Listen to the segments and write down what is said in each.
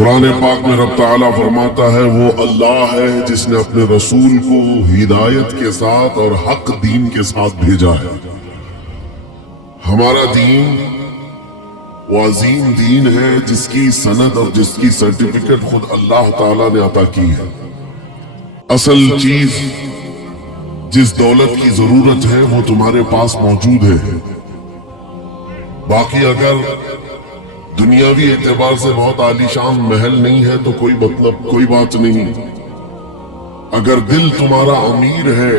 قرآن پاک میں رب تعالیٰ فرماتا ہے وہ اللہ ہے جس نے اپنے رسول کو ہدایت کے ساتھ اور حق دین کے ساتھ بھیجا ہے۔ ہمارا دین وہ عظیم دین ہے جس کی سند اور جس کی سرٹیفکیٹ خود اللہ تعالیٰ نے عطا کی ہے۔ اصل چیز جس دولت کی ضرورت ہے وہ تمہارے پاس موجود ہے، باقی اگر دنیاوی اعتبار سے بہت عالیشان محل نہیں ہے تو کوئی بات نہیں۔ اگر دل تمہارا امیر ہے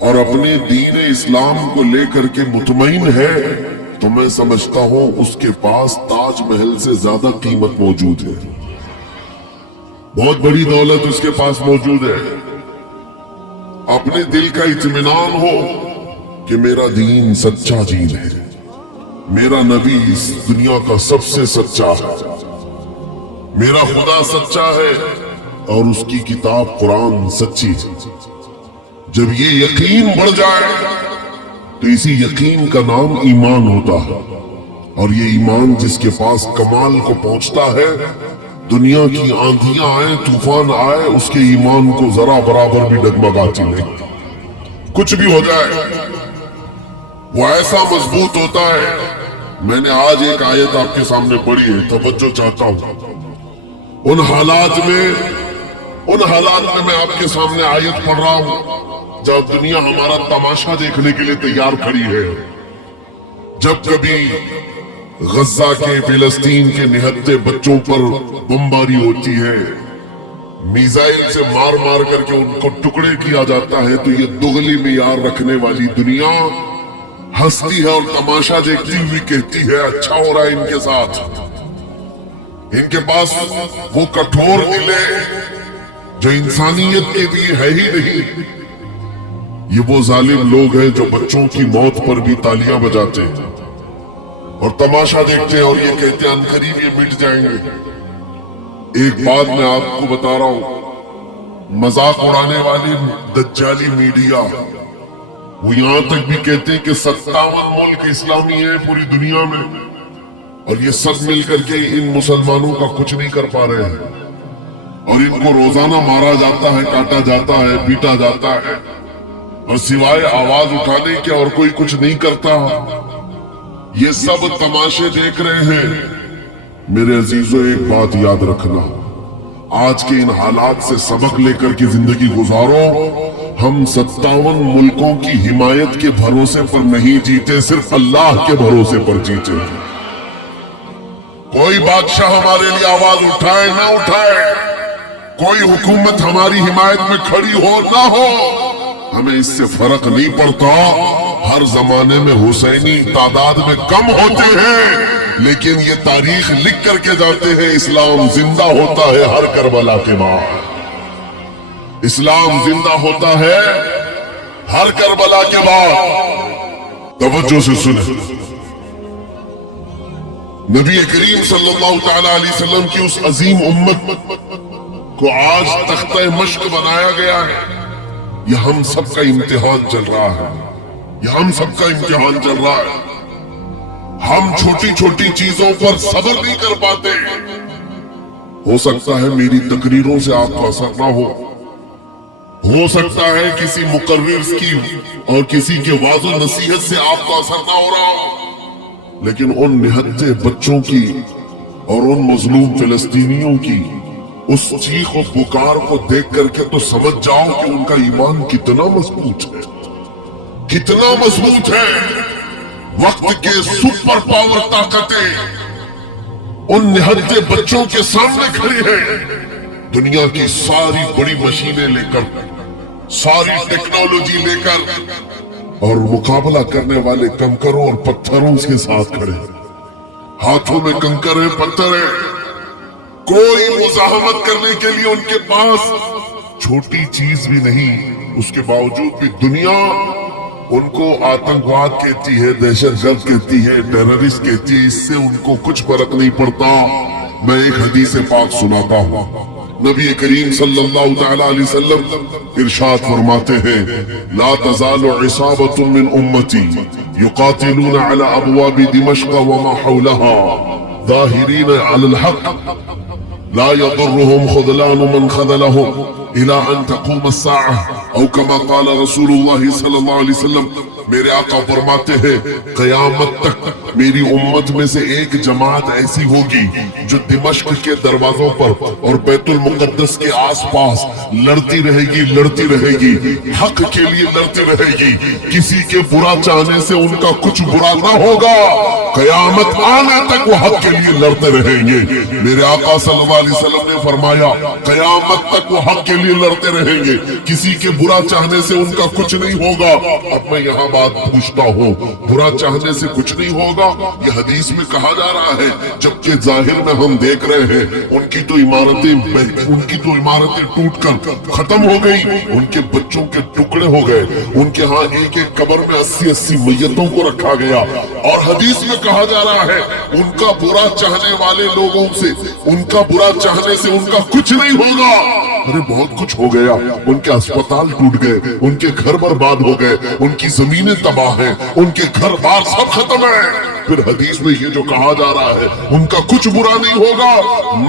اور اپنے دین اسلام کو لے کر کے مطمئن ہے تو میں سمجھتا ہوں اس کے پاس تاج محل سے زیادہ قیمت موجود ہے، بہت بڑی دولت اس کے پاس موجود ہے۔ اپنے دل کا اطمینان ہو کہ میرا دین سچا دین ہے، میرا نبی اس دنیا کا سب سے سچا ہے، میرا خدا سچا ہے اور اس کی کتاب قرآن سچی ہے۔ جب یہ یقین بڑھ جائے تو اسی یقین کا نام ایمان ہوتا ہے، اور یہ ایمان جس کے پاس کمال کو پہنچتا ہے، دنیا کی آندھیاں آئے طوفان آئے اس کے ایمان کو ذرا برابر بھی ڈگمگاتی نہیں۔ کچھ بھی ہو جائے وہ ایسا مضبوط ہوتا ہے۔ میں نے آج ایک آیت آپ کے سامنے پڑھی ہے، توجہ چاہتا ہوں۔ ان حالات میں میں آپ کے سامنے آیت پڑھ رہا ہوں جب دنیا ہمارا تماشا دیکھنے کے لیے تیار کھڑی ہے۔ جب کبھی غزہ کے فلسطین کے نہتے بچوں پر بمباری ہوتی ہے، میزائل سے مار مار کر کے ان کو ٹکڑے کیا جاتا ہے، تو یہ دغلی معیار رکھنے والی دنیا ہنستی ہے اور تماشا دیکھتی ہوئی کہتی ہے اچھا ہو رہا ہے ان کے ساتھ۔ ان کے پاس وہ کٹھور دل ہے جو انسانیت کے لیے ہے ہی نہیں۔ یہ وہ ظالم لوگ ہیں جو بچوں کی موت پر بھی تالیاں بجاتے ہیں اور تماشا دیکھتے ہیں اور یہ کہتے ہیں عنقریب یہ مٹ جائیں گے۔ ایک بات میں آپ کو بتا رہا ہوں، مذاق اڑانے والی دجالی میڈیا وہ یہاں تک بھی کہتے ہیں کہ 57 ملک اسلامی ہیں پوری دنیا میں، اور یہ سب مل کر کے ان مسلمانوں کا کچھ نہیں کر پا رہے ہیں، اور ان کو روزانہ مارا جاتا ہے، کاٹا جاتا ہے، پیٹا جاتا ہے، اور سوائے آواز اٹھانے کے اور کوئی کچھ نہیں کرتا۔ یہ سب تماشے دیکھ رہے ہیں۔ میرے عزیزو ایک بات یاد رکھنا، آج کے ان حالات سے سبق لے کر کے زندگی گزارو۔ ہم 57 ملکوں کی حمایت کے بھروسے پر نہیں جیتے، صرف اللہ کے بھروسے پر جیتے۔ کوئی بادشاہ ہمارے لیے آواز اٹھائے نہ اٹھائے، کوئی حکومت ہماری حمایت میں کھڑی ہو نہ ہو، ہمیں اس سے فرق نہیں پڑتا۔ ہر زمانے میں حسینی تعداد میں کم ہوتے ہیں، لیکن یہ تاریخ لکھ کر کے جاتے ہیں اسلام زندہ ہوتا ہے ہر کربلا کے بعد۔ اسلام زندہ ہوتا ہے ہر کربلا کے بعد۔ توجہ سے سنیں، نبی کریم صلی اللہ تعالی علیہ وسلم کی اس عظیم امت کو آج تختہ مشق بنایا گیا ہے۔ یہ ہم سب کا امتحان چل رہا ہے، یہ ہم سب کا امتحان چل رہا ہے۔ ہم چھوٹی چھوٹی چیزوں پر صبر نہیں کر پاتے۔ ہو سکتا ہے میری تقریروں سے آپ کو اثر نہ ہو سکتا ہے کسی مقرر کی اور کسی کے واعظ و نصیحت سے آپ کو اثر نہ ہو رہا ہو، لیکن ان نہتے بچوں کی اور ان مظلوم فلسطینیوں کی اس چیخ و پکار کو دیکھ کر کے تو سمجھ جاؤ کہ ان کا ایمان کتنا مضبوط ہے، کتنا مضبوط ہے۔ وقت کے سپر پاور طاقتیں ان نہتے بچوں کے سامنے کھڑی ہیں۔ دنیا کی ساری بڑی مشینیں لے کر، ساری ٹیکنالوجی لے کر، اور مقابلہ کرنے والے کنکروں اور پتھروں کے ساتھ کھڑے، ہاتھوں میں کنکر ہیں، پتھر ہیں، کوئی مزاحمت کرنے کے لیے ان کے پاس چھوٹی چیز بھی نہیں۔ اس کے باوجود بھی دنیا ان کو آتنکواد کہتی ہے، دہشت گرد کہتی ہے، ٹیررسٹ کہتی ہے، اس سے ان کو کچھ فرق نہیں پڑتا۔ میں ایک حدیث پاک سناتا ہوں، نبی کریم صلی اللہ تعالی علیہ وسلم ارشاد فرماتے ہیں لا تزال عصابۃ من امتی یقاتلون علی ابواب دمشق وما حولها ظاہرین علی الحق لا يضرهم خذلان من خذلهم الى ان تقوم الساعة او كما قال رسول اللہ صلی اللہ علیہ وسلم. میرے آقا فرماتے ہیں قیامت تک میری امت میں سے ایک جماعت ایسی ہوگی جو دمشق کے دروازوں پر اور بیت المقدس کے آس پاس لڑتی رہے گی حق کے لیے لڑتی رہے گی. کسی کے برا چاہنے سے ان کا کچھ برا نہ ہوگا. قیامت آنے تک وہ حق کے لیے لڑتے رہیں گے. میرے آقا صلی اللہ علیہ وسلم نے فرمایا قیامت تک وہ حق کے لیے لڑتے رہیں گے. کسی کے برا چاہنے سے ان کا کچھ نہیں ہوگا. اب میں یہاں بات پوچھتا ہوں برا چاہنے سے کچھ نہیں ہوگا یہ حدیث میں کہا جا رہا ہے جبکہ ظاہر میں ہم دیکھ رہے ہیں ان کی تو عمارتیں ٹوٹ کر ختم ہو گئی. ان کے بچوں کے ٹکڑے ہو گئے. ان کے ہاں ایک ایک قبر میں 80 میتوں کو رکھا گیا. اور حدیث میں کہا جا رہا ہے ان کا برا چاہنے والے لوگوں سے ان کا برا چاہنے سے ان کا کچھ نہیں ہوگا. ارے بہت کچھ ہو گیا. ان کے اسپتال ٹوٹ گئے. ان کے گھر برباد ہو گئے. ان کی زمینیں تباہ ہیں. ان کے گھر بار سب ختم ہے. پھر حدیث میں یہ جو کہا جا رہا ہے ان کا کچھ برا نہیں ہوگا.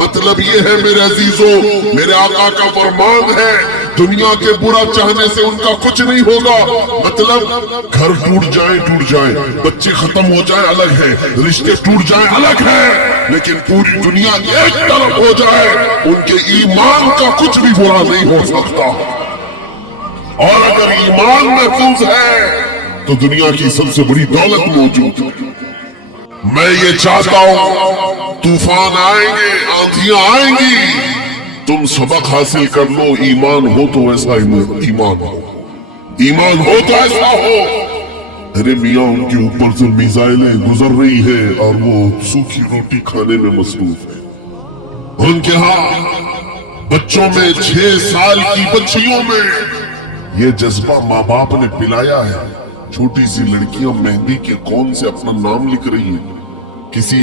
مطلب یہ ہے میرے عزیزوں میرے آقا کا فرمان ہے دنیا کے برا چاہنے سے ان کا کچھ نہیں ہوگا. مطلب گھر ٹوٹ جائیں بچے ختم ہو جائیں الگ ہے رشتے ٹوٹ جائیں الگ ہے لیکن پوری دنیا ایک طرف ہو جائے ان کے ایمان کا کچھ بھی برا نہیں ہو سکتا. اور اگر ایمان محفوظ ہے تو دنیا کی سب سے بڑی دولت موجود ہے. میں یہ چاہتا ہوں طوفان آئیں گے آندھیاں آئیں گی تم سبق حاصل کر لو. ایمان ہو تو ایسا ایمان ہو تو ایسا ہو. ارے میاں ان کے اوپر سے میزائلیں گزر رہی ہے اور وہ سوکھی روٹی کھانے میں مصروف ہے. ان کے ہاں بچوں میں 6 سال کی بچیوں میں یہ جذبہ ماں باپ نے پلایا ہے. چھوٹی سی لڑکیاں مہندی کے کون سے اپنا نام لکھ رہی ہیں. کسی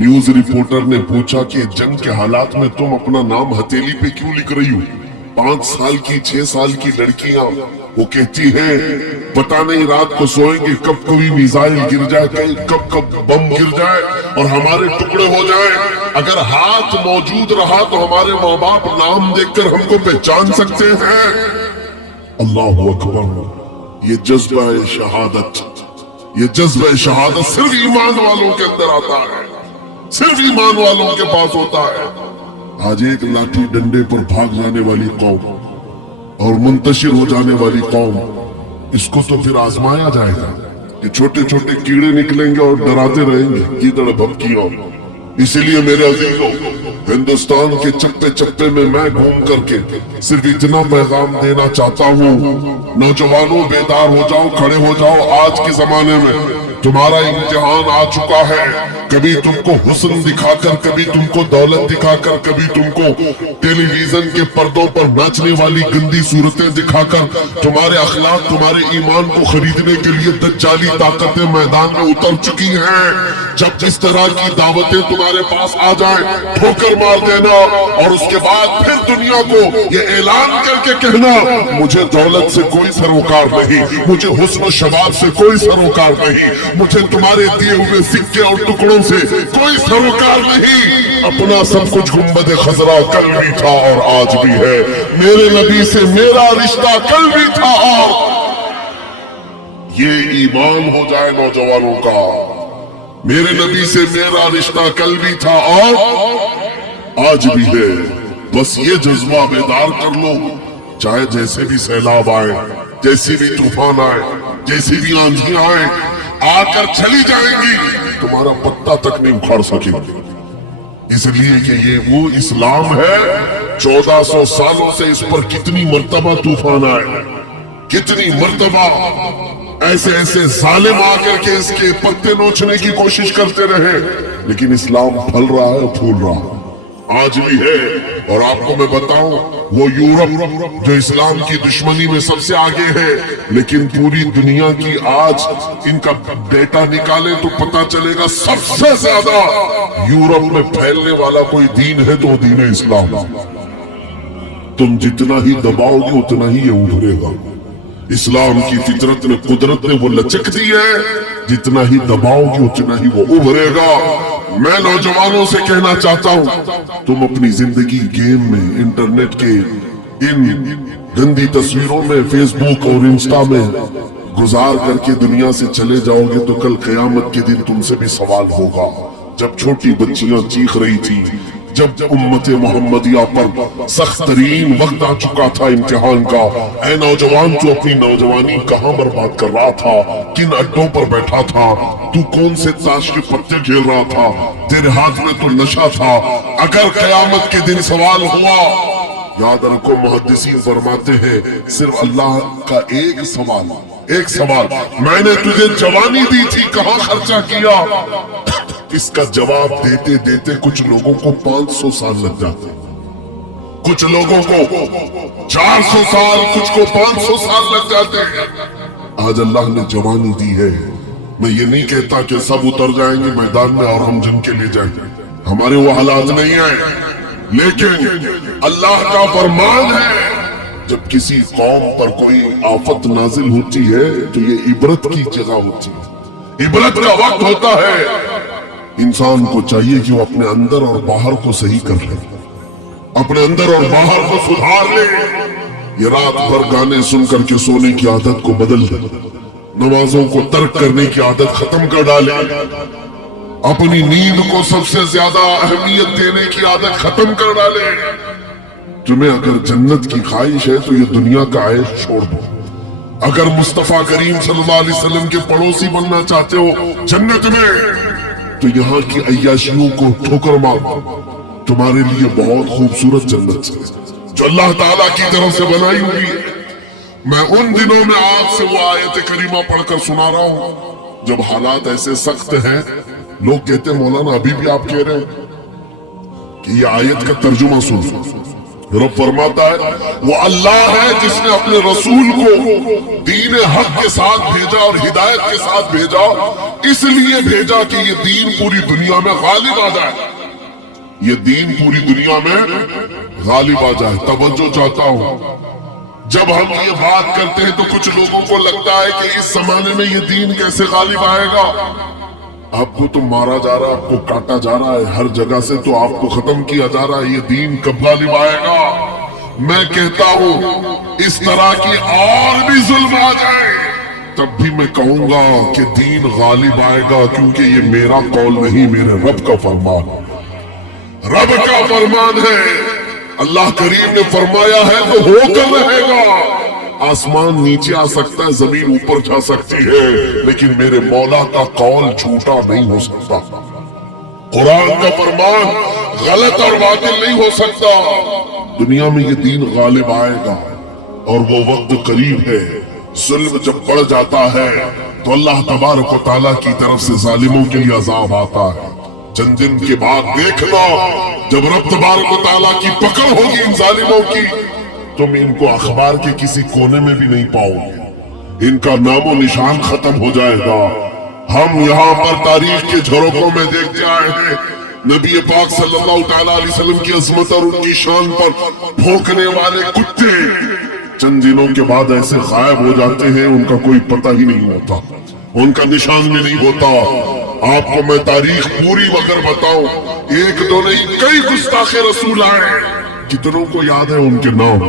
نیوز رپورٹر نے پوچھا کہ جنگ کے حالات میں تم اپنا نام ہتھیلی پہ کیوں لکھ رہی ہو. 5 سال کی 6 سال کی لڑکیاں وہ کہتی ہیں پتہ نہیں رات کو سوئیں گے کب کوئی میزائل گر جائے کب بم گر جائے اور ہمارے ٹکڑے ہو جائیں. اگر ہاتھ موجود رہا تو ہمارے ماں باپ نام دیکھ کر ہم کو پہچان سکتے ہیں. اللہ اکبر. یہ جذبہ شہادت صرف ایمان والوں کے اندر آتا ہے. صرف ایمان والوں کے پاس ہوتا ہے. آج ایک لاٹھی ڈنڈے پر بھاگ جانے والی قوم اور منتشر ہو جانے والی قوم اس کو تو پھر آزمایا جائے گا کہ چھوٹے چھوٹے کیڑے نکلیں گے اور ڈراتے رہیں گے کیڑے بھبکیوں. اسی لیے میرے عزیزوں ہندوستان کے چپے چپے میں گھوم کر کے صرف اتنا پیغام دینا چاہتا ہوں نوجوانوں بیدار ہو جاؤ کھڑے ہو جاؤ. آج کے زمانے میں تمہارا امتحان آ چکا ہے. کبھی تم کو حسن دکھا کر کبھی تم کو دولت دکھا کر کبھی تم کو ٹیلی ویژن کے پردوں پر ناچنے والی گندی صورتیں دکھا کر تمہارے اخلاق تمہارے ایمان کو خریدنے کے لیے دجالی طاقتیں میدان میں اتر چکی ہیں. جب اس طرح کی دعوتیں تمہارے پاس آ جائیں ٹھوکر مار دینا اور اس کے بعد پھر دنیا کو یہ اعلان کر کے کہنا مجھے دولت سے کوئی سروکار نہیں مجھے حسن و شباب سے کوئی سروکار نہیں مجھے تمہارے دیے ہوئے سکے اور ٹکڑوں سے کوئی سروکار نہیں. اپنا سب کچھ گنبد خضرا کل بھی تھا اور آج بھی ہے. میرے نبی سے میرا رشتہ کل بھی تھا اور یہ ایمان ہو جائے نوجوانوں کا. میرے نبی سے میرا رشتہ کل بھی تھا اور آج بھی ہے. بس یہ جذبہ بیدار کر لو. چاہے جیسے بھی سیلاب آئے جیسی بھی طوفان آئے جیسی بھی آندھیاں آئے آ کر چلی جائیں گی تمہارا پتا تک نہیں اکھاڑ سکے. اس لیے کہ یہ وہ اسلام ہے 1400 سالوں سے اس پر کتنی مرتبہ طوفان آئے کتنی مرتبہ ایسے ظالم آ کر کے اس کے پتے نوچنے کی کوشش کرتے رہے لیکن اسلام پھل رہا ہے پھول رہا ہے آج بھی ہے. اور آپ کو میں بتاؤں وہ یورپ جو اسلام کی دشمنی میں سب سے آگے ہے لیکن پوری دنیا کی آج ان کا ڈیٹا نکالے تو پتا چلے گا سب سے زیادہ یورپ میں پھیلنے والا کوئی دین ہے تو دین اسلام. تم جتنا ہی دباؤ گے اتنا ہی یہ ابھرے گا. اسلام کی فطرت نے قدرت نے وہ لچک دی ہے جتنا ہی دباؤ گے اتنا ہی وہ ابھرے گا. मैं नौजवानों से कहना चाहता हूं, तुम अपनी जिंदगी गेम में, इंटरनेट के इन गंदी तस्वीरों में, फेसबुक और इंस्टा में गुजार करके दुनिया से चले जाओगे तो कल क़यामत के दिन तुमसे भी सवाल होगा। जब छोटी बच्चियां चीख रही थी, जब उम्मते मोहम्मदिया पर सख्त तरीन वक्त आ चुका था इम्तिहान का, ऐ नौजवान तू अपनी नौजवानी कहाँ बर्बाद कर रहा था, किन अड्डों पर बैठा था, तू कौन से ताश के पत्ते खेल रहा था, तेरे हाथ में तो नशा था। अगर क़यामत के दिन सवाल हुआ, याद रखो मुहद्दिसीन फरमाते हैं सिर्फ अल्लाह का एक सवाल, मैंने तुझे जवानी दी थी, कहाँ खर्चा किया। इसका जवाब देते देते कुछ लोगों को 500 साल लग जाते, कुछ लोगों को 400 साल, कुछ को 500 साल लग जाते हैं। आज अल्लाह ने जवानी दी है, मैं ये नहीं कहता कि सब उतर जाएंगे मैदान में और हम जंग के ले जाएंगे, हमारे वो हालात नहीं है, लेकिन अल्लाह का फरमान है जब किसी कौम पर कोई आफत नाजिल होती है तो ये इबरत की जगह होती है, इबरत का वक्त होता है। इंसान को चाहिए कि वो अपने अंदर और बाहर को सही कर ले, अपने अंदर और बाहर को सुधार ले। ये रात भर गाने सुन करके सोने की आदत को बदल दे, नमाजों को तर्क करने की आदत खत्म कर डाले, अपनी नींद को सबसे ज्यादा अहमियत देने की आदत खत्म कर डाले। तुम्हें अगर जन्नत की ख्वाहिश है तो ये दुनिया का आयश छोड़ दो। अगर मुस्तफा करीम सल्लल्लाहु अलैहि वसल्लम के पड़ोसी बनना चाहते हो जन्नत में, तो यहाँ की अय्याशियों को ठोकर मार, तुम्हारे लिए बहुत खूबसूरत जन्नत है जो अल्लाह ताला की तरफ से बनाई हुई है। मैं उन दिनों में आपसे वो आयत करीमा पढ़कर सुना रहा हूँ जब हालात ऐसे सख्त हैं, लोग कहते हैं मौलाना अभी भी आप कह रहे हैं कि ये आयत का तर्जुमा सुन। रब फरमाता है वो अल्लाह है जिसने अपने रसूल को दीन हक के साथ भेजा और हिदायत के साथ भेजा, इसलिए भेजा कि ये दीन पूरी दुनिया में गालिब आ जाए, ये दीन पूरी दुनिया में गालिब आ जाए। तवज्जो चाहता हूं, जब हम ये बात करते हैं तो कुछ लोगों को लगता है कि इस जमाने में ये दीन कैसे गालिब आएगा। आपको तो मारा जा रहा है, आपको काटा जा रहा है, हर जगह से तो आपको खत्म किया जा रहा है, ये दीन कब गालिब आएगा। मैं कहता हूं इस तरह की और भी जुल्म आ जाए तब भी मैं कहूंगा कि दीन गालिब आएगा, क्योंकि ये मेरा कौल नहीं, मेरे रब का फरमान, रब का फरमान है। अल्लाह करीम ने फरमाया है तो होकर रहेगा। आसमान नीचे आ सकता है, जमीन ऊपर जा सकती है, लेकिन मेरे मौला का कौल झूठा नहीं हो सकता, कुरान का फरमान गलत और बातिल नहीं हो सकता। दुनिया में ये दीन गालिब आएगा और वो वक्त करीब है। जुल्म जब बढ़ जाता है तो अल्लाह तबारक व तआला की तरफ से जालिमों के लिए अजाब आता है। चंद दिन के बाद देखना जब रब तबारक व तआला की पकड़ होगी इन जालिमों की, तुम इनको अखबार के किसी कोने में भी नहीं पाओगे, इनका नामो निशान खत्म हो जाएगा। हम यहाँ पर तारीख के झरोकों में देखते आए हैं नबी पाक सल्लल्लाहु तआला अलैहि वसल्लम की अजमत और उनकी शान पर भौंकने वाले कुत्ते चंद दिनों के बाद ऐसे गायब हो जाते हैं, उनका कोई पता ही नहीं होता, उनका निशान भी नहीं होता। आपको मैं तारीख पूरी अगर बताऊं, एक दो नहीं कई गुस्ताखे रसूल आए, कितनों को याद है उनके नाम,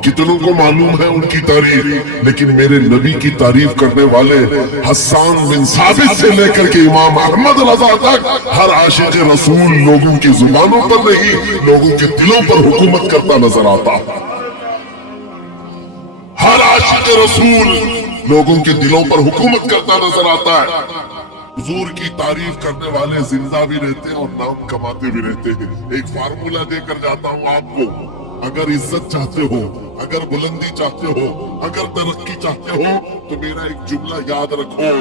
कितनों को मालूम है उनकी तारीफ, लेकिन मेरे नबी की तारीफ करने वाले हस्सान बिन साबित से लेकर के इमाम अहमद रजा तक हर आशिक रसूल लोगों की जुबानों पर नहीं, लोगों के दिलों पर हुकूमत करता नजर आता। हर आशिक रसूल लोगों के दिलों पर हुकूमत करता नजर आता है। हुजूर की तारीफ करने वाले जिंदा भी रहते हैं और नाम कमाते भी रहते हैं। एक फार्मूला देकर जाता हूं आपको, अगर इज्जत चाहते हो, अगर बुलंदी चाहते हो, अगर तरक्की चाहते हो, तो मेरा एक जुमला याद रखो,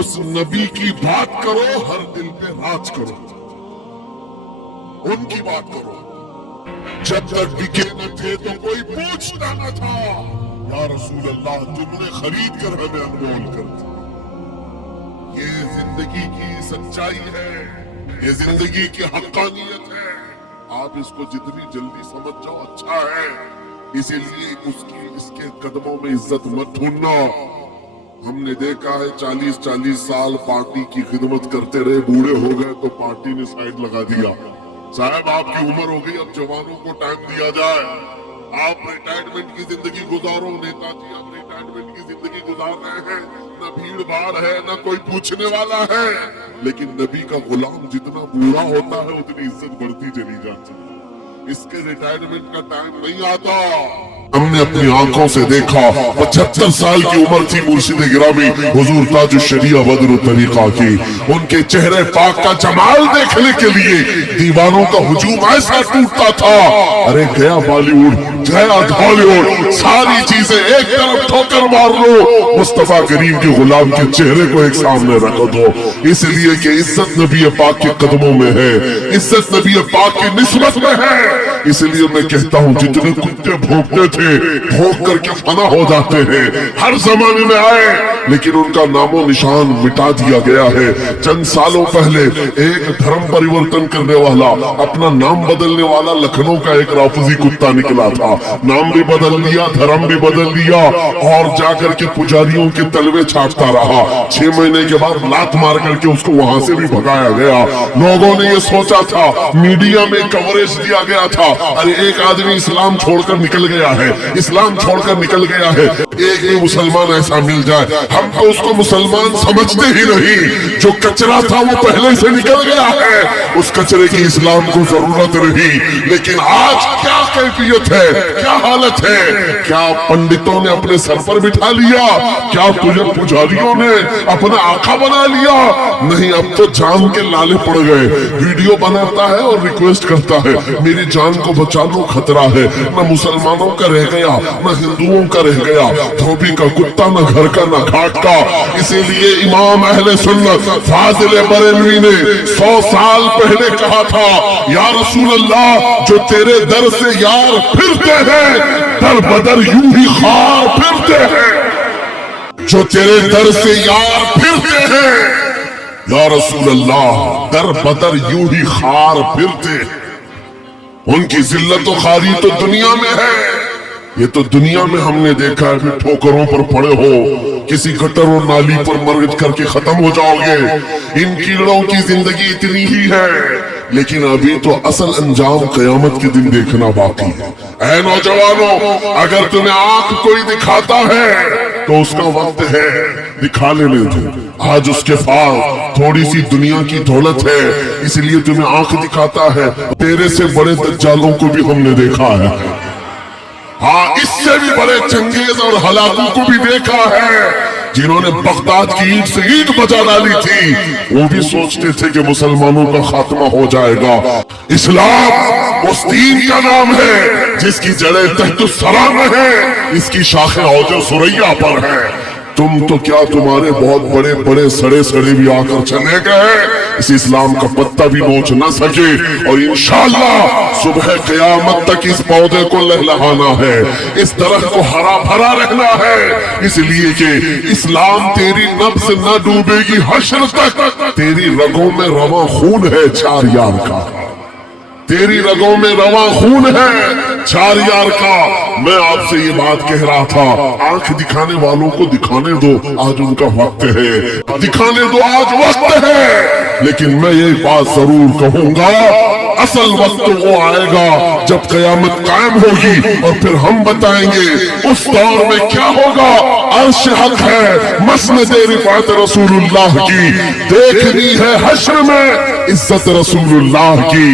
उस नबी की बात करो, हर दिल पे राज करो, उनकी बात करो। जब तक बिके न थे तो कोई पूछता न था, या रसूल अल्लाह तुमने खरीद कर हमें अनमोल कर दिया। ये जिंदगी की सच्चाई है, ये जिंदगी की हक्कानियत है। आप इसको जितनी जल्दी समझ जाओ अच्छा है, इसीलिए इसके कदमों में इज्जत मत ढूंढना। ہم نے دیکھا ہے 40 سال پارٹی کی خدمت کرتے رہے، بوڑھے ہو گئے تو پارٹی نے سائیڈ لگا دیا۔ صاحب آپ کی عمر ہو گئی، اب جوانوں کو ٹائم دیا جائے، آپ ریٹائرمنٹ کی زندگی گزارو۔ نیتا جی آپ ریٹائرمنٹ کی زندگی گزار رہے ہیں، نہ بھیڑ بھاڑ ہے نہ کوئی پوچھنے والا ہے، لیکن نبی کا غلام جتنا بوڑھا ہوتا ہے اتنی عزت بڑھتی چلی جاتی ہے۔ اس کے ریٹائرمنٹ کا ٹائم نہیں آتا۔ ہم نے اپنی آنکھوں سے دیکھا 75 سال کی عمر تھی مرشد گرامی حضور تاج الشریعہ بدر الطریقہ کی، ان کے چہرے پاک کا جمال دیکھنے کے لیے دیوانوں کا ہجوم ایسا ٹوٹتا تھا، ارے گیا بالی ووڈ، گیا ہالی ووڈ، ساری چیزیں ایک طرف ٹھوکر مار لو، مصطفیٰ کریم کے غلام کے چہرے کو ایک سامنے رکھ دو، اس لیے کہ عزت نبی پاک کے قدموں میں ہے، عزت نبی پاک کی نسبت میں ہے۔ اس لیے میں کہتا ہوں جتنے کتے بھونکتے تھے بھونک کر کے فنا ہو جاتے ہیں، ہر زمانے میں آئے لیکن ان کا نام و نشان مٹا دیا گیا ہے۔ چند سالوں پہلے ایک دھرم پریورتن کرنے والا، اپنا نام بدلنے والا لکھنؤ کا ایک رافضی کتا نکلا تھا، نام بھی بدل لیا، دھرم بھی بدل لیا، اور جا کر کے پجاریوں کے تلوے چھاٹتا رہا۔ 6 مہینے کے بعد لات مار کر کے اس کو وہاں سے بھی بھگایا گیا۔ لوگوں نے یہ سوچا تھا، میڈیا میں کوریج دیا گیا تھا، ارے ایک آدمی اسلام چھوڑ کر نکل گیا ہے، اسلام چھوڑ کر نکل گیا ہے، ایک بھی مسلمان ایسا مل جائے۔ ہم تو اس کو مسلمان سمجھتے ہی نہیں، جو کچرا تھا وہ پہلے سے نکل گیا ہے، اس کچرے کی اسلام کو ضرورت نہیں۔ لیکن آج کیا کیفیت ہے، کیا حالت ہے، کیا پنڈتوں نے اپنے سر پر بٹھا لیا، کیا تجھے پجاریوں نے اپنا آقا بنا لیا؟ نہیں، اب تو جان کے لالے پڑ گئے، ویڈیو بناتا ہے اور ریکویسٹ کرتا ہے میری جان کو بچا لو، خطرہ ہے۔ نہ مسلمانوں کا رہ گیا نہ ہندوؤں کا رہ گیا، دھوبی کا کتا نہ گھر کا نہ گھاٹ کا۔ اسی لیے امام اہل سنت فاضل بریلوی نے 100 سال پہلے کہا تھا، یا رسول اللہ جو تیرے در سے یار پھرتے ہیں در بدر یوں ہی خار پھرتے ہیں، جو تیرے در سے یار پھرتے ہیں یا رسول اللہ در بدر یوں ہی خار پھرتے ہیں۔ ان کی ذلت و خواری تو دنیا میں ہے، یہ تو دنیا میں ہم نے دیکھا ہے کہ ٹھوکروں پر پڑے ہو، کسی گٹر اور نالی پر مر کر کے ختم ہو جاؤ گے۔ ان کیڑوں کی زندگی اتنی ہی ہے، لیکن ابھی تو اصل انجام قیامت کے دن دیکھنا باقی ہے۔ اے نوجوانوں، اگر تمہیں آنکھ کوئی دکھاتا ہے تو اس کا وقت ہے، دکھا لینے دو۔ آج اس کے پاس تھوڑی سی دنیا کی دولت ہے، اس لیے تمہیں آنکھ دکھاتا ہے۔ تیرے سے بڑے دجالوں کو بھی ہم نے دیکھا ہے، ہاں اس سے بھی بڑے چنگیز اور ہلاکوں کو بھی دیکھا ہے، جنہوں نے بغداد کی اینٹ سے اینٹ بجا ڈالی تھی، وہ بھی سوچتے تھے کہ مسلمانوں کا خاتمہ ہو جائے گا۔ اسلام اس دین کا نام ہے جس کی جڑیں تحت الثری میں ہیں، اس کی شاخیں عوج ثریا پر ہیں۔ تم تو کیا، تمہارے بہت بڑے بڑے سڑے سڑے بھی آ کر چلے گئے، اس اسلام کا پتا بھی نوچ نہ سکے، اور انشاءاللہ صبح قیامت تک اس پودے کو لہلہانا ہے، اس درخت کو ہرا بھرا رہنا ہے، اس لیے کہ اسلام تیری نبض نہ ڈوبے گی حشر تک۔ تیری رگوں میں رواں خون ہے 4 یار کا، تیری رگوں میں رواں خون ہے 4 یار کا۔ میں آپ سے یہ بات کہہ رہا تھا، آنکھ دکھانے والوں کو دکھانے دو، آج ان کا وقت ہے، دکھانے دو، آج وقت ہے۔ لیکن میں یہ بات ضرور کہوں گا، اصل وقت وہ آئے گا جب قیامت قائم ہوگی، اور پھر ہم بتائیں گے اس دور میں کیا ہوگا۔ عرش حق ہے، مسند رفعت رسول اللہ کی، دیکھنی ہے حشر میں عزت رسول اللہ کی۔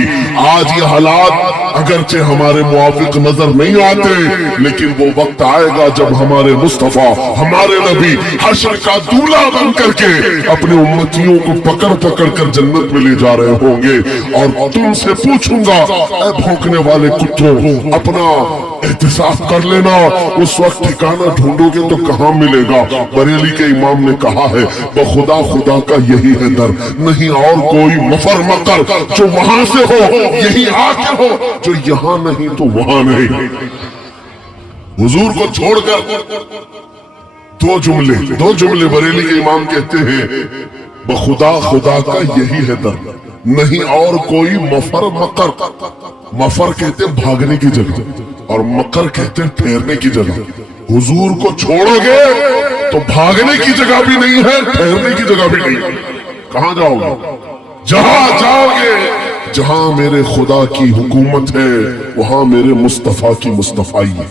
آج یہ حالات اگرچہ ہمارے موافق نظر نہیں آتے، لیکن وہ وقت آئے گا جب ہمارے مصطفیٰ، ہمارے نبی حشر کا دولہ بن کر کے اپنے امتیوں کو پکڑ پکڑ کر جنت میں لے جا رہے ہوں گے، اور تم سے پوچھوں گا، اے بھونکنے والے کتوں، اپنا احتساب کر لینا، اس وقت ٹھکانہ ڈھونڈو گے تو کہاں ملے گا۔ بریلی کے امام نے کہا ہے، بخدا خدا کا یہی ہے در، نہیں اور کوئی مفر مقر، جو وہاں سے ہو یہی آ کے ہو، جو یہاں نہیں تو وہاں نہیں۔ حضور کو چھوڑ کر دو جملے بریلی کے امام کہتے ہیں، بخدا خدا کا یہی ہے در، نہیں اور کوئی مفر مقر۔ مفر کہتے بھاگنے کی جگہ، اور مکر کہتے ٹھہرنے کی جگہ۔ حضور کو چھوڑو گے تو بھاگنے کی جگہ بھی نہیں ہے، ٹھہرنے کی جگہ بھی نہیں ہے۔ کہاں جاؤ گے؟ جہاں جاؤ گے جہاں میرے خدا کی حکومت ہے، وہاں میرے مصطفیٰ کی مصطفائی ہے،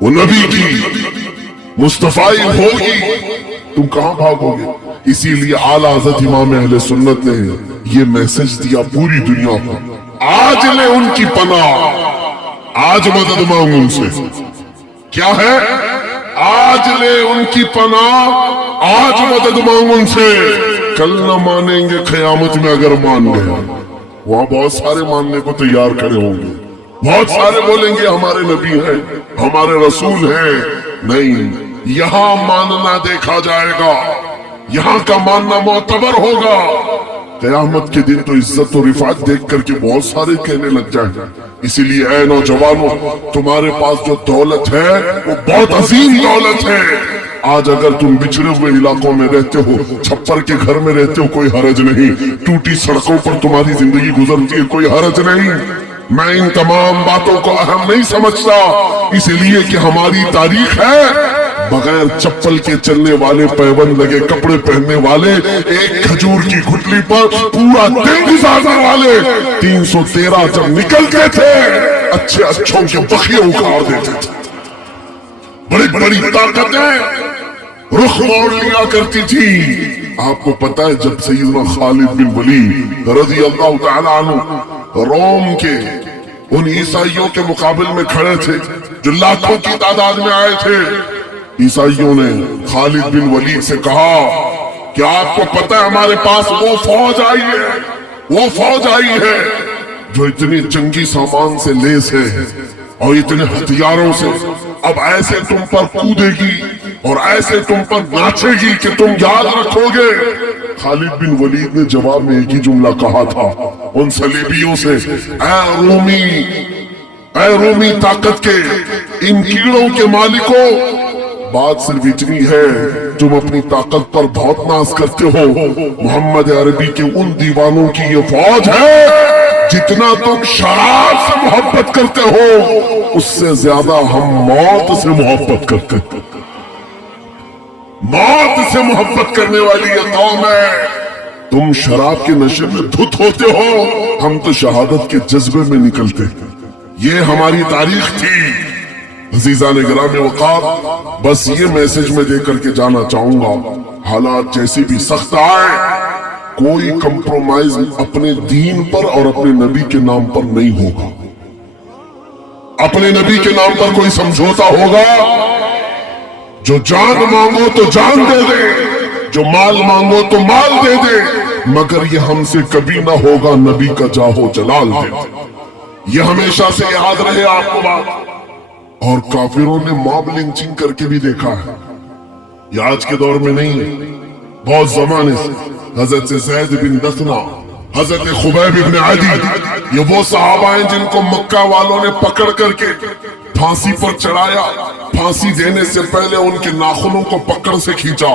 وہ نبی کی مصطفائی ہوگی، تم کہاں بھاگو گے؟ اسی لیے اعلیٰ حضرت امام اہل سنت نے یہ میسج دیا پوری دنیا کو، آج لے ان کی پناہ، آج مدد مانگ ان سے۔ کیا ہے؟ آج لے ان کی پناہ، آج مدد مانگ ان سے، کل نہ مانیں گے قیامت میں اگر مان گئے۔ وہاں بہت سارے ماننے کو تیار کھڑے ہوں گے، بہت سارے بولیں گے ہمارے نبی ہیں، ہمارے رسول ہیں۔ نہیں، یہاں ماننا دیکھا جائے گا، یہاں کا ماننا معتبر ہوگا۔ قیامت کے دن تو عزت و رفعت دیکھ کر کے بہت سارے کہنے لگ جائیں۔ اسی لیے اے نوجوانوں، تمہارے پاس جو دولت ہے وہ بہت عظیم دولت ہے۔ آج اگر تم بچھڑے ہوئے علاقوں میں رہتے ہو، چھپر کے گھر میں رہتے ہو، کوئی حرج نہیں، ٹوٹی سڑکوں پر تمہاری زندگی گزرتی ہے، کوئی حرج نہیں۔ میں ان تمام باتوں کو اہم نہیں سمجھتا، اس لیے کہ ہماری تاریخ ہے بغیر چپل کے چلنے والے، پیبند لگے کپڑے پہننے والے، ایک کھجور کی گھٹلی پر پورا دن گزارنے والے 313 جب نکلتے تھے اچھے اچھوں کے بخیے اکھاڑ دیتے تھے۔ بڑی بڑی طاقتیں رخ موڑ لیا کرتی تھی۔ آپ کو پتہ ہے جب سیدنا خالد بن ولید رضی اللہ تعالی عنہ روم کے ان عیسائیوں کے مقابل میں کھڑے تھے جو لاکھوں کی تعداد میں آئے تھے، عیسائیوں نے خالد بن ولید سے کہا کہ آپ کو پتہ ہے ہمارے پاس وہ فوج آئی ہے، وہ فوج آئی ہے جو اتنے جنگی سامان سے لیس ہے اور اتنے ہتھیاروں سے، اب ایسے تم پر کودے گی اور ایسے تم پر ناچے گی کہ تم یاد رکھو گے۔ خالد بن ولید نے جواب میں ایک ہی جملہ کہا تھا ان صلیبیوں سے، اے رومی طاقت کے ان کیڑوں کے مالکوں، بات صرف اتنی ہے تم اپنی طاقت پر بہت ناز کرتے ہو، محمد عربی کے ان دیوانوں کی یہ فوج ہے، جتنا تم شراب سے محبت کرتے ہو اس سے زیادہ ہم موت سے محبت کرتے ہیں۔ موت سے محبت کرنے والی یہ قوم ہے۔ تم شراب کے نشے میں دھت ہوتے ہو، ہم تو شہادت کے جذبے میں نکلتے ہیں۔ یہ ہماری تاریخ تھی۔ عزیزان گرامی وقار، بس یہ میسج میں دے کر کے جانا چاہوں گا، حالات جیسی بھی سخت آئے، کوئی کمپرومائز اپنے دین پر اور اپنے نبی کے نام پر نہیں ہوگا۔ اپنے نبی کے نام پر کوئی سمجھوتا ہوگا، جو جان مانگو تو جان دے دے، جو مال مانگو تو مال دے دے، مگر یہ ہم سے کبھی نہ ہوگا نبی کا جاہو جلال دے دے۔ یہ ہمیشہ سے یاد رہے آپ کو بات۔ اور کافروں نے موب لنچنگ کر کے بھی دیکھا ہے، یہ آج کے دور میں نہیں، بہت زمانے سے۔ حضرت زید بن دثنہ، حضرت خبیب بن عدی، یہ وہ صحابہ ہیں جن کو مکہ والوں نے پکڑ کر کے پھانسی پر چڑھایا۔ پھانسی دینے سے پہلے ان کے ناخنوں کو پکڑ سے کھینچا،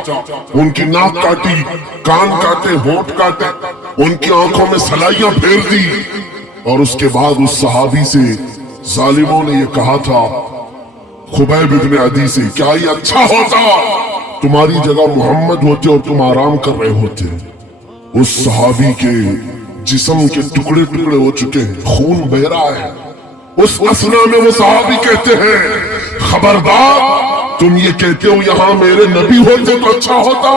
ان کی ناک کاٹی، کان کاٹے، ہونٹ کاٹے، ان کی آنکھوں میں سلائیاں پھیر دی، اور اس کے بعد اس صحابی سے ظالموں نے یہ کہا تھا خبیب بن عدی سے، کیا یہ اچھا ہوتا تمہاری جگہ محمد ہوتے اور تم آرام کر رہے ہوتے۔ اس صحابی کے جسم کے ٹکڑے ٹکڑے ہو چکے ہیں، خون بہ رہا ہے۔ اس اسنا میں وہ صحابی کہتے ہیں، خبردار تم یہ کہتے ہو یہاں میرے نبی ہوتے تو اچھا ہوتا،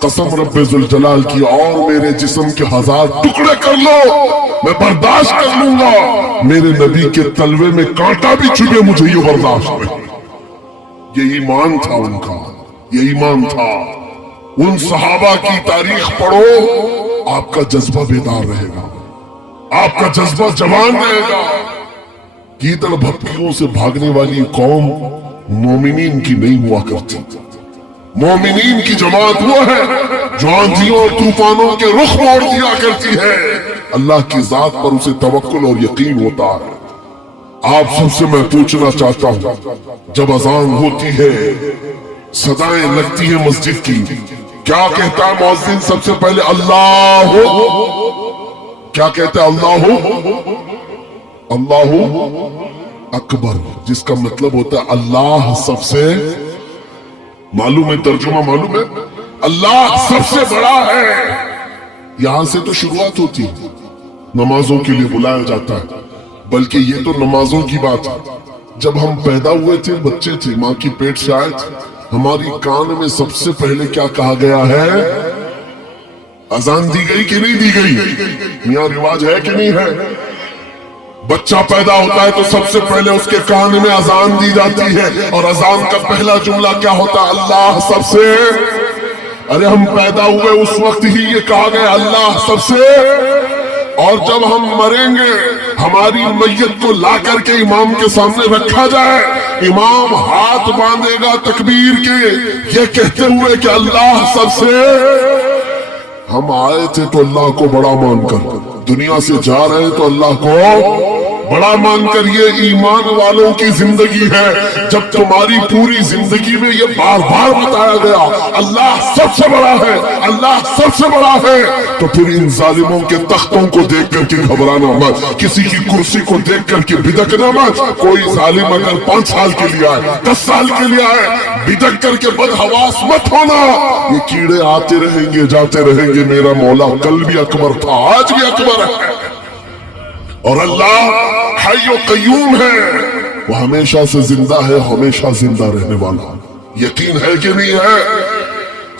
قسم رب ذوالجلال کی، اور میرے جسم کے 1000 ٹکڑے کر لو میں برداشت کر لوں گا، میرے نبی کے تلوے میں کانٹا بھی چبھے مجھے یہ برداشت نہیں۔ یہ ایمان تھا ان کا، یہ ایمان تھا۔ ان صحابہ کی تاریخ پڑھو، آپ کا جذبہ بیدار رہے گا، آپ کا جذبہ جوان رہے گا۔ گیدڑ بھپکیوں سے بھاگنے والی قوم مومنین کی نہیں ہوا کرتی۔ مومنین کی جماعت وہ ہے جو آندھیوں اور طوفانوں کے رخ موڑ دیا کرتی ہے، اللہ کی ذات پر اسے توکل اور یقین ہوتا ہے۔ آپ سب سے میں پوچھنا چاہتا ہوں، جب اذان ہوتی ہے، صدائیں لگتی ہیں مسجد کی، کیا کہتا ہے مؤذن سب سے پہلے؟ اللہ کیا کہتا ہے؟ اللہ اکبر، جس کا مطلب ہوتا ہے اللہ سب سے मालूम है तर्जुमा, मालूम है? अल्लाह सबसे बड़ा है। यहां से तो शुरुआत होती है, नमाजों के लिए बुलाया जाता है। बल्कि ये तो नमाजों की बात है, जब हम पैदा हुए थे, बच्चे थे, माँ की पेट से आए थे, हमारी कान में सबसे पहले क्या कहा गया है? अजान दी गई कि नहीं दी गई? मियां रिवाज है कि नहीं है? बच्चा पैदा होता है तो सबसे पहले उसके कान में अजान दी जाती है, और अजान का पहला जुमला क्या होता है? अल्लाह सबसे। अरे हम पैदा हुए उस वक्त ही ये कहा गया अल्लाह सबसे। और जब हम मरेंगे, हमारी मैयत को ला करके इमाम के सामने रखा जाए, इमाम हाथ बांधेगा तकबीर के, ये कहते हुए कि अल्लाह सबसे। हम आए थे तो अल्लाह को बड़ा मानकर, दुनिया से जा रहे हैं तो अल्लाह को बड़ा मानकर। ये ईमान वालों की जिंदगी है। जब तुम्हारी पूरी जिंदगी में ये बार बार बताया गया अल्लाह सबसे बड़ा है, अल्लाह सबसे बड़ा है, तो फिर इन जालिमों के तख्तों को देख करके घबराना मत, किसी की कुर्सी को देख करके बिदकना मत। कोई जालिम अगर 5 साल के लिए आए, 10 साल के लिए आए, बिदक करके बदहवास मत होना। ये कीड़े आते रहेंगे जाते रहेंगे। मेरा मौला कल भी अकबर था, आज भी अकबर है, और अल्लाह हय्यो कय्यूम है, वो हमेशा से जिंदा है, हमेशा जिंदा रहने वाला। यकीन है कि नहीं है?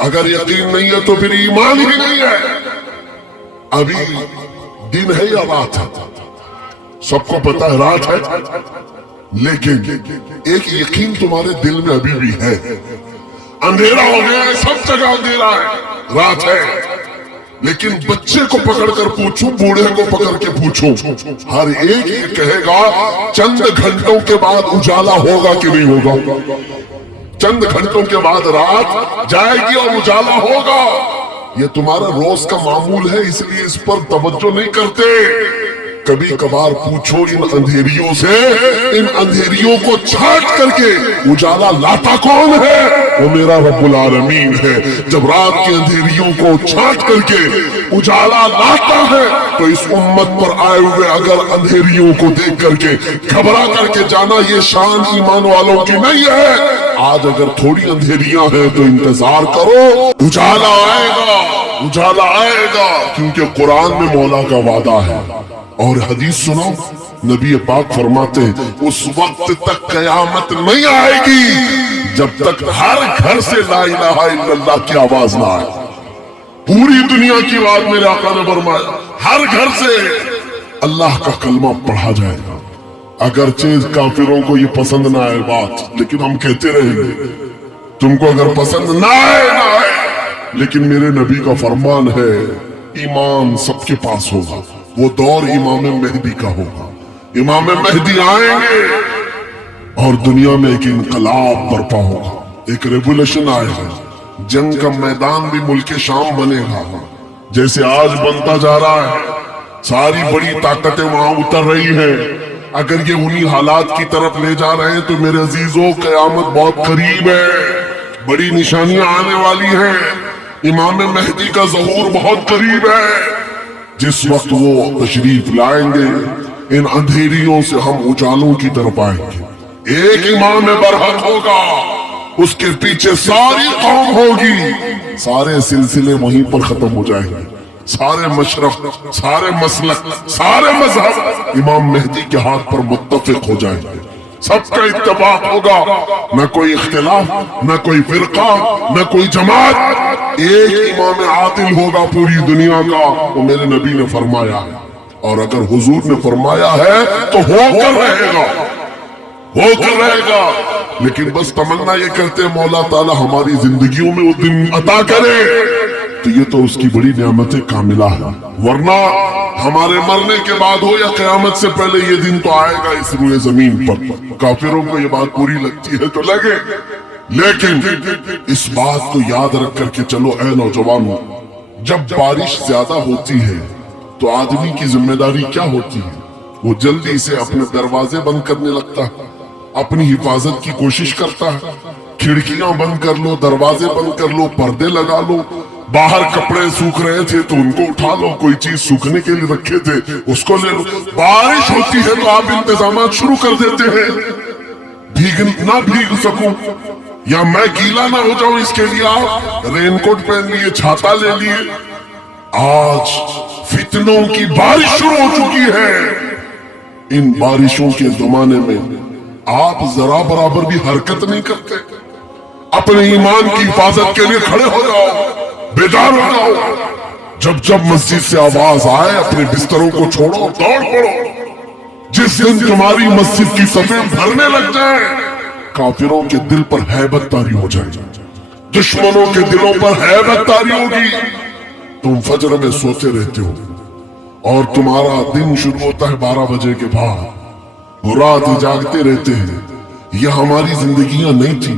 अगर यकीन नहीं है तो फिर ईमान ही नहीं है। अभी दिन है या रात है? सबको पता है रात है, लेकिन एक यकीन तुम्हारे दिल में अभी भी है। अंधेरा हो गया है, सब जगह अंधेरा है, रात है। लेकिन बच्चे को पकड़कर पूछूं, बूढ़े को पकड़ के पूछूं, हर एक ये कहेगा चंद घंटों के बाद उजाला होगा कि नहीं होगा। चंद घंटों के बाद रात जाएगी और उजाला होगा। ये तुम्हारा रोज का मामूल है, इसलिए इस पर तवज्जो नहीं करते। कभी कभार पूछो इन अंधेरियों से, इन अंधेरियों को छाट करके उजाला लाता कौन है? वो मेरा रब्बुल आलमीन है। जब रात की अंधेरियों को छाट करके उजाला लाता है, तो इस उम्मत पर आए हुए अगर अंधेरियों को देख करके घबरा करके जाना, ये शान ईमान वालों की नहीं है। आज अगर थोड़ी अंधेरियां हैं तो इंतजार करो, उजाला आएगा, उजाला आएगा, क्योंकि कुरान में मौला का वादा है। और हदीस सुनो, नबी पाक फरमाते हैं उस वक्त तक कयामत नहीं आएगी जब तक हर घर से ला इलाहा इल्लल्लाह की आवाज ना आए। पूरी दुनिया की बात मेरे आका ने फरमाया, हर घर से अल्लाह का कलमा पढ़ा जाएगा। अगरचे काफिरों को ये पसंद ना आए बात, लेकिन हम कहते रहेंगे। तुमको अगर पसंद ना आए, लेकिन मेरे नबी का फरमान है ईमान सबके पास होगा। वो दौर इमाम मेहदी का होगा। इमाम मेहदी आएंगे और दुनिया में एक इनकलाब बरपा होगा, एक रेवोल्यूशन आएगा। जंग का मैदान भी मुल्क शाम बनेगा, जैसे आज बनता जा रहा है। सारी बड़ी ताकतें वहां उतर रही हैं। अगर ये उन्हीं हालात की तरफ ले जा रहे हैं तो मेरे अजीजों कयामत बहुत करीब है। बड़ी निशानियां आने वाली हैं। इमाम मेहदी का ज़हूर बहुत करीब है। जिस वक्त वो तशरीफ लाएंगे, इन अंधेरियों से हम उजालों की तरफ आएंगे। एक इमाम बरहक होगा, उसके पीछे सारी कौम होगी। सारे सिलसिले वहीं पर खत्म हो जाएंगे। सारे मशरफ, सारे मसलक, सारे मजहब इमाम मेहदी के हाथ पर मुत्तफिक हो जाएंगे। सबका इत्तेफाक होगा, न कोई इख्तिलाफ, न कोई फिरका, न कोई जमात। एक इमाम आदिल होगा पूरी दुनिया का, वो मेरे नबी ने फरमाया है। और अगर हुजूर ने फरमाया है तो होकर रहेगा, होकर रहेगा। लेकिन बस तमन्ना ये करते मौला ताला हमारी जिंदगियों में वो दिन अता करे, तो ये तो उसकी बड़ी नेमत कामिला है। वरना हमारे मरने के बाद हो या क़यामत से पहले ये दिन तो आएगा इस रुए जमीन पर। काफिरों को ये बात पूरी लगती है तो लगे, लेकिन इस बात को याद रख करके चलो ऐ नौजवानों, जब बारिश ज्यादा होती है तो आदमी की जिम्मेदारी क्या होती है? वो जल्दी से अपने दरवाजे बंद करने लगता है, अपनी हिफाजत की कोशिश करता है। खिड़कियां बंद कर लो, दरवाजे बंद कर लो, पर्दे लगा लो। बाहर कपड़े सूख रहे थे तो उनको उठा लो, कोई चीज सूखने के लिए रखे थे उसको ले लो। बारिश होती है तो आप इंतजाम शुरू कर देते हैं, ना भीग सकूं, या मैं गीला ना हो जाऊं इसके लिए आप रेनकोट पहन लिए, छाता ले लिए। आज फितनों की बारिश शुरू हो चुकी है। इन बारिशों के जमाने में आप जरा बराबर भी हरकत नहीं करते। अपने ईमान की हिफाजत के लिए खड़े हो जाओ, बेदार हो जाओ। जब जब मस्जिद से आवाज आए अपने बिस्तरों को छोड़ो, दौड़ पड़ो। जिस दिन तुम्हारी मस्जिद की सफेद भरने लग जाए, काफिरों के दिल पर हैबत तारी हो जाए, दुश्मनों के दिलों पर हैबत तारी होगी। तुम फजर में सोते रहते हो और तुम्हारा दिन शुरू होता है 12 बजे के बाद, रात जागते रहते हैं। यह हमारी जिंदगियां नहीं थी।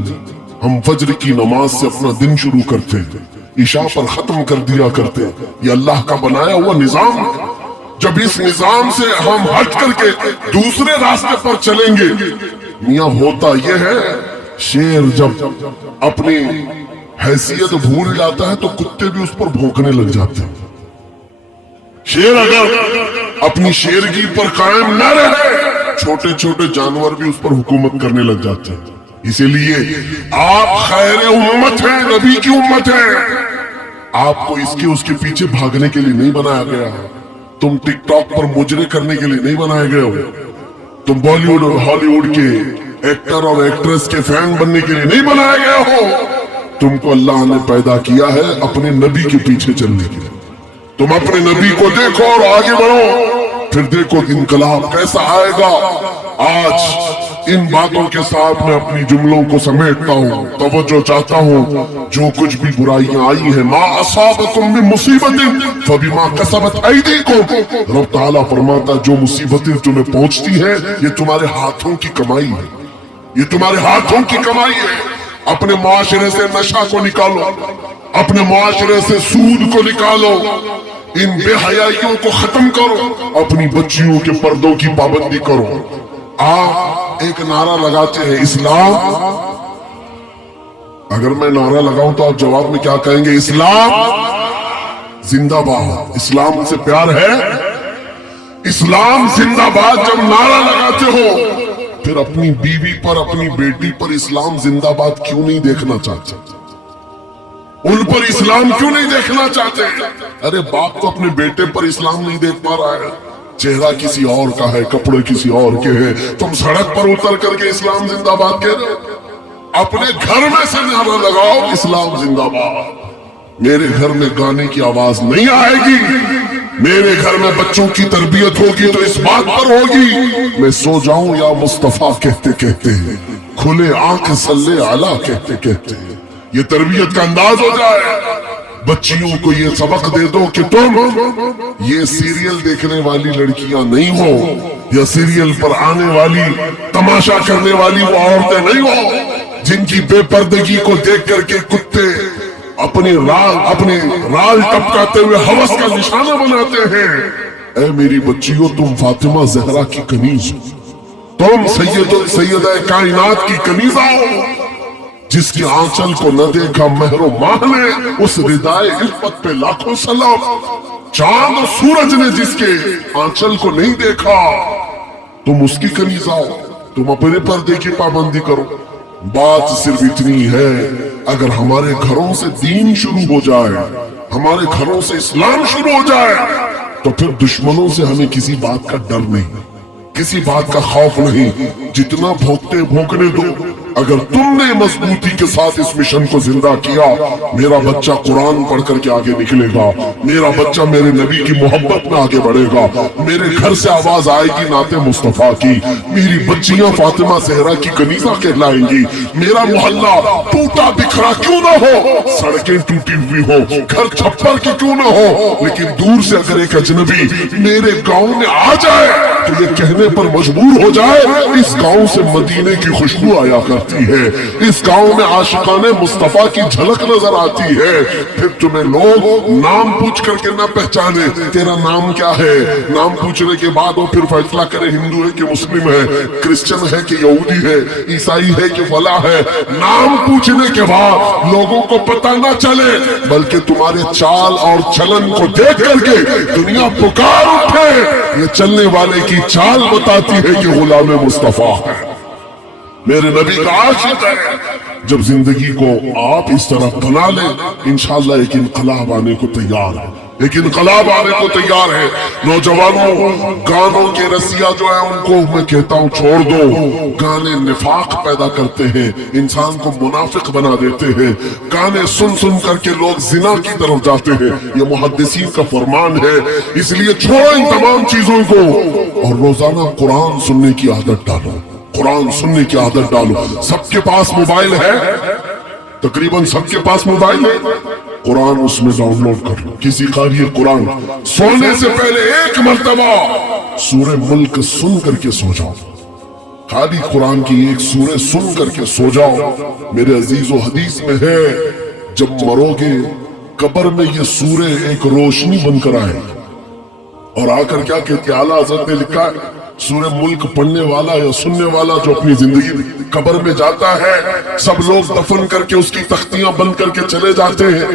हम फजर की नमाज से अपना दिन शुरू करते, इशा पर खत्म कर दिया करते। ये अल्लाह का बनाया हुआ निजाम। जब इस निजाम से हम हट करके दूसरे रास्ते पर चलेंगे, मियां होता यह है, शेर जब अपनी हैसियत भूल जाता है तो कुत्ते भी उस पर भौंकने लग जाते हैं। शेर अगर अपनी शेरगी पर कायम न रहे, छोटे छोटे जानवर भी उस पर हुकूमत करने लग जाते हैं। इसीलिए आप खैर उम्मत हैं, नबी की उम्मत हैं। आपको इसके उसके पीछे भागने के लिए नहीं बनाया गया। तुम टिकटॉक पर मुजरे करने के लिए नहीं बनाए गए हो। तुम बॉलीवुड और हॉलीवुड के एक्टर और एक्ट्रेस के फैन बनने के लिए नहीं बनाए गए हो। तुमको अल्लाह ने पैदा किया है अपने नबी के पीछे चलने के लिए। तुम अपने नबी को देखो और आगे बढ़ो, फिर देखो इनकलाब कैसा आएगा। आज इन बातों के साथ मैं अपनी जुमलों को समेटता हूँ, तवज्जो चाहता हूँ। जो कुछ भी बुराइयां आई हैं, मा असाबकुम मिन मुसीबतिन फबिमा कसबत ऐदीकुम, रब ताला फरमाता जो मुसीबतें तुम्हें पहुंचती हैं ये तुम्हारे हाथों की कमाई है, ये तुम्हारे हाथों की कमाई है। अपने मुआशरे से नशा को निकालो, अपने मुआशरे से सूद को निकालो, इन बेहयाइयों को खत्म करो, अपनी बच्चियों के पर्दों की पाबंदी करो। आप एक नारा लगाते हैं इस्लाम, अगर मैं नारा लगाऊं तो आप जवाब में क्या कहेंगे? इस्लाम जिंदाबाद। इस्लाम से प्यार है, इस्लाम जिंदाबाद। जब नारा लगाते हो फिर अपनी बीवी पर, अपनी बेटी पर इस्लाम जिंदाबाद क्यों नहीं देखना चाहते? उन पर इस्लाम क्यों नहीं देखना चाहते? अरे बाप तो अपने बेटे पर इस्लाम नहीं देख पा रहा है, चेहरा किसी और का है, कपड़े किसी और के हैं, तुम सड़क पर उतर करके इस्लाम जिंदाबाद कह रहे हो। अपने घर में से नारा लगाओ इस्लाम जिंदाबाद। मेरे घर में गाने की आवाज नहीं आएगी, मेरे घर में बच्चों की तरबियत होगी तो इस बात पर होगी मैं सो जाऊं या मुस्तफा कहते कहते, खुले आंख सल्ले आला कहते कहते, ये तरबियत का अंदाज हो जाए। बच्चियों को ये सबक दे दो कि तुम ये सीरियल देखने वाली लड़कियां नहीं हो, या सीरियल पर आने वाली तमाशा करने वाली वो औरतें नहीं हो जिनकी बेपर्दगी को देख करके कुत्ते अपने राल टपकाते हुए हवस का निशाना बनाते हैं। ऐ मेरी बच्चियों, तुम फातिमा जहरा की कनीज हो, तुम सैयदा कायनात की कनीजा हो, जिसके आंचल को न देखा महरो माह ने, उस रिदाए इल्फत पे लाखों सलाम। चांद और सूरज ने जिसके आंचल को नहीं देखा, तुम उसकी कनीजा हो, तुम अपने पर्दे की पाबंदी करो। बात सिर्फ इतनी है, अगर हमारे घरों से दीन शुरू हो जाए, हमारे घरों से इस्लाम शुरू हो जाए, तो फिर दुश्मनों से हमें किसी बात का डर नहीं, किसी बात का खौफ नहीं। जितना भोंकते भोंकने दो, अगर तुमने मजबूती के साथ इस मिशन को जिंदा किया, मेरा बच्चा कुरान पढ़ करके आगे निकलेगा, मेरा बच्चा मेरे नबी की मोहब्बत में आगे बढ़ेगा, मेरे घर से आवाज आएगी नाते मुस्तफा की, मेरी बच्चियां फातिमा जहरा की कनीजा कहलाएंगी। मेरा मोहल्ला टूटा बिखरा क्यों ना हो, सड़कें टूटी हुई हो, घर छप्पर के क्यों ना हो, लेकिन दूर से अगर एक अजनबी मेरे गांव में आ जाए तो ये कहने पर मजबूर हो जाए, इस गांव से मदीने की खुशबू आया करती है, इस गांव में आशिकाने मुस्तफा की झलक नजर आती है। फिर तुम्हें लोग नाम पूछ करके ना पहचाने, तेरा नाम क्या है, नाम पूछने के बाद वो फिर फैसला करे हिंदू है कि मुस्लिम है, क्रिश्चियन है कि यहूदी है, ईसाई है कि फला है। नाम पूछने के बाद लोगों को पता ना चले, बल्कि तुम्हारे चाल और चलन को देख करके दुनिया पुकार उठे, ये चलने वाले की चाल बताती है कि गुलाम मुस्तफा है। मेरे नबी का आशिक है। जब जिंदगी को आप इस तरह बना ले, इंशाअल्लाह एक इनकलाब आने को तैयार है, एक इनकलाब आने को तैयार है। नौजवानों, गानों के रसिया जो है उनको मैं कहता हूँ छोड़ दो। गाने निफाक पैदा करते हैं, इंसान को मुनाफिक बना देते हैं। गाने सुन सुन करके लोग जिना की तरफ जाते हैं, ये मुहद्दिसीन का फरमान है। इसलिए छोड़ो इन तमाम चीजों को और रोजाना कुरान सुनने की आदत डालो, कुरान सुनने की आदत डालो। सबके पास मोबाइल है, तकरीबन सबके पास मोबाइल है, कुरान उसमें डाउनलोड कर लो। किसी कारी कुरान सोने से पहले एक मर्तबा सूरह मुल्क सुन करके सो जाओ, खाली कुरान की एक सूरह सुन करके सो जाओ। मेरे अजीजों, हदीस में है जब मरोगे कब्र में ये सूरह एक रोशनी बनकर आए और आकर क्या कहते, आला हज़रत ने लिखा है सूरह मुल्क पढ़ने वाला या सुनने वाला जो अपनी जिंदगी कब्र में जाता है, सब लोग दफन करके उसकी तख्तियां बंद करके चले जाते हैं,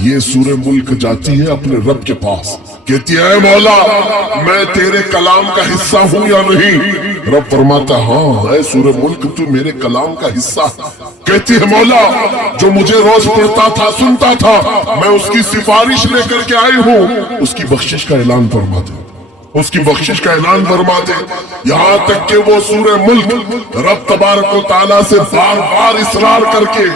ये सूरह मुल्क जाती है अपने रब के पास, कहती है मौला मैं तेरे कलाम का हिस्सा हूं या नहीं। रब फरमाता हाँ है सूरह मुल्क, तू मेरे कलाम का हिस्सा। कहती है मौला जो मुझे रोज पढ़ता था, सुनता था, मैं उसकी सिफारिश लेकर के आई हूँ, उसकी बख्शिश का ऐलान फरमा दे, उसकी बख्शिश का ऐलान फरमा दे। यहाँ तक कि वो सूरह मुल्क रब तबारक व तआला से बार बार इसरार करके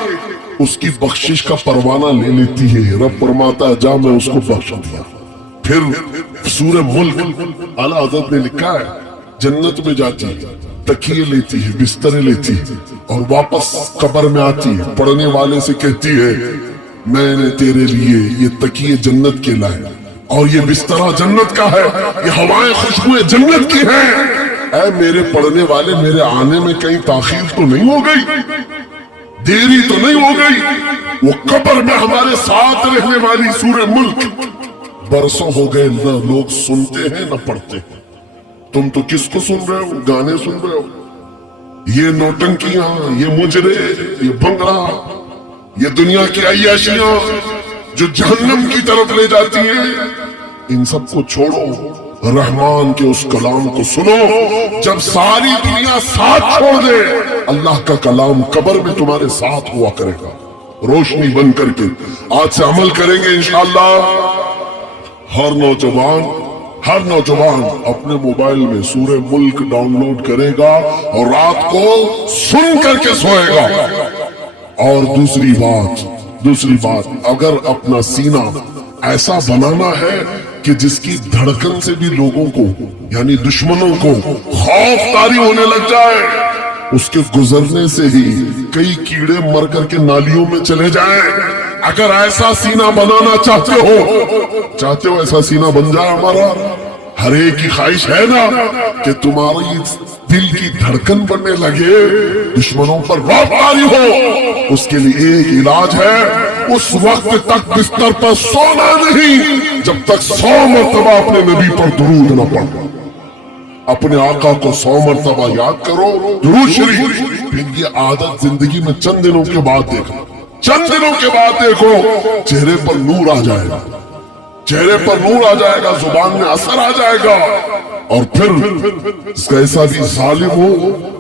उसकी बख्शिश का परवाना ले लेती है। रब फरमाता है जा मैं उसको बख्श दिया। फिर सूरह मुल्क आला हज़रत ने लिखा है जन्नत में जाती है, तकिए लेती है, बिस्तर लेती है और वापस कब्र में आती है, पढ़ने वाले से कहती है मैंने तेरे लिए ये तकिए जन्नत के लाए और ये बिस्तरा जन्नत का है, ये हवाएं खुशबुएं जन्नत की हैं। ऐ मेरे पढ़ने वाले, मेरे आने में कहीं ताखीर तो नहीं हो गई, देरी तो नहीं हो गई। वो कब्र में हमारे साथ रहने वाली सूरह मुल्क, बरसों हो गए न लोग सुनते हैं न पढ़ते हैं। तुम तो किसको सुन रहे हो? गाने सुन रहे हो, ये नौटंकियां, ये मुजरे, ये भंगड़ा, ये दुनिया की अय्याशियां जो जहन्नम की तरफ ले जाती हैं। इन सबको छोड़ो, रहमान के उस कलाम को सुनो। जब सारी दुनिया साथ छोड़ दे, अल्लाह का कलाम कब्र में तुम्हारे साथ हुआ करेगा, रोशनी बन करके। आज से अमल करेंगे इंशाअल्लाह। हर नौजवान अपने मोबाइल में सूरह मुल्क डाउनलोड करेगा और रात को सुन करके सोएगा। और दूसरी बात, अगर अपना सीना ऐसा बनाना है कि जिसकी धड़कन से भी लोगों को यानी दुश्मनों को खौफ तारी होने लग जाए, उसके गुजरने से ही कई कीड़े मर करके नालियों में चले जाएं। अगर ऐसा सीना बनाना चाहते हो ऐसा सीना बन जाए हमारा। हर एक की ख्वाहिश है ना कि तुम्हारी दिल की धड़कन बनने लगे, दुश्मनों पर वारदारी हो। उसके लिए एक इलाज है, उस वक्त तक बिस्तर पर सोना नहीं जब तक 100 मरतबा अपने नबी पर दुरूद न पढ़ो। अपने आका को 100 मरतबा याद करो, दुरूद शरीफ। फिर ये आदत जिंदगी में चंद दिनों के बाद देखो, चेहरे पर नूर आ जाएगा, जुबान में असर आ जाएगा। और फिर कैसा भी जालिम हो,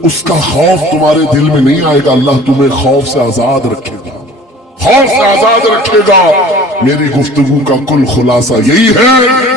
उसका खौफ तुम्हारे दिल में नहीं आएगा। अल्लाह तुम्हें खौफ से आजाद रखेगा, मेरी गुफ्तगू का कुल खुलासा यही है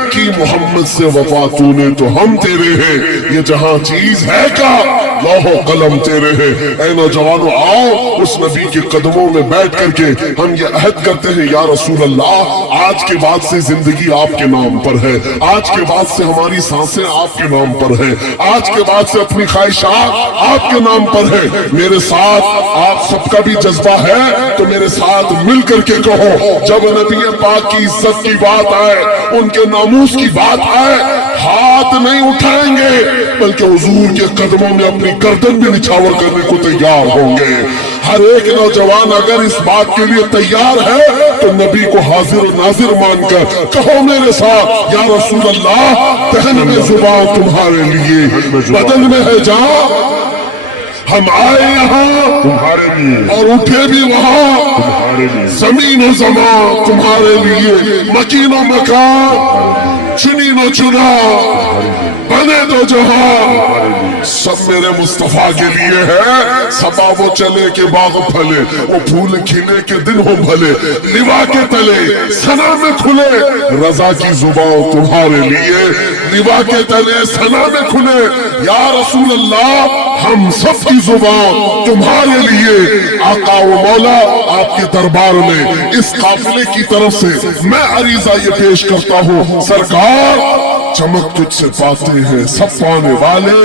कि मोहम्मद से वफा तूने तो हम तेरे हैं, ये जहां चीज है का लौह कलम तेरे हैं। ऐ नौजवानों, आओ उस नबी के कदमों में बैठ करके हम ये अहद करते हैं, या रसूल अल्लाह, आज के बाद से जिंदगी आपके नाम पर है, आज के बाद से हमारी सांसें आपके नाम पर है, आज के बाद से अपनी ख्वाहिशात आपके नाम पर है। मेरे साथ आप सबका भी जज्बा है तो मेरे साथ मिल करके कहो, जब नबी पाक की इज्जत की बात आए, उनके नामूस की बात आए, हाथ नहीं उठाएंगे बल्कि हुजूर के कदमों में अपनी गर्दन भी निछावर करने को तैयार होंगे। हर एक नौजवान अगर इस बात के लिए तैयार है तो नबी को हाजिर और नाजिर मानकर कहो मेरे साथ, या रसूल अल्लाह, दहन में जुबान तुम्हारे लिए, बदन में है जान, हम आए यहाँ तुम्हारे लिए और उठे भी वहाँ तुम्हारे लिए, जमीन और ज़मान तुम्हारे लिए, मकीन और मकान, चुनी न चुना बने दो जहां सब मेरे मुस्तफा के लिए है। सबा वो चले के बाग फले, वो फूल खिले के दिन हो भले, लिवा के तले सना में खुले, रजा की जुबान तुम्हारे लिए, लिवा के तले सना में खुले। या रसूल अल्लाह हम सब की जुबान तुम्हारे लिए। आका व मौला आपके दरबार में इस काफिले की तरफ से मैं अरीजा ये पेश करता हूँ। सरकार चमक तुझसे पाते हैं सब पाने वाले,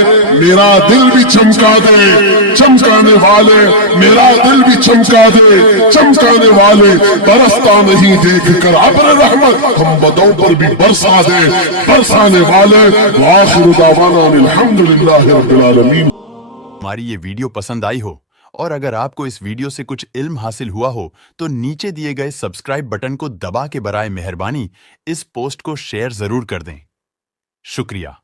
मेरा दिल भी चमका दे चमकाने वाले, मेरा दिल भी चमका दे चमकाने वाले। बरसता नहीं देख कर अब्र रहमत, हम बदों पर भी बरसा दे बरसाने वाले। आखिर दावाना अल्हम्दुलिल्लाह रब्बिल आलमीन। हमारी ये वीडियो पसंद आई हो और अगर आपको इस वीडियो से कुछ इल्म हासिल हुआ हो तो नीचे दिए गए सब्सक्राइब बटन को दबा के बराए मेहरबानी इस पोस्ट को शेयर जरूर कर दें। शुक्रिया।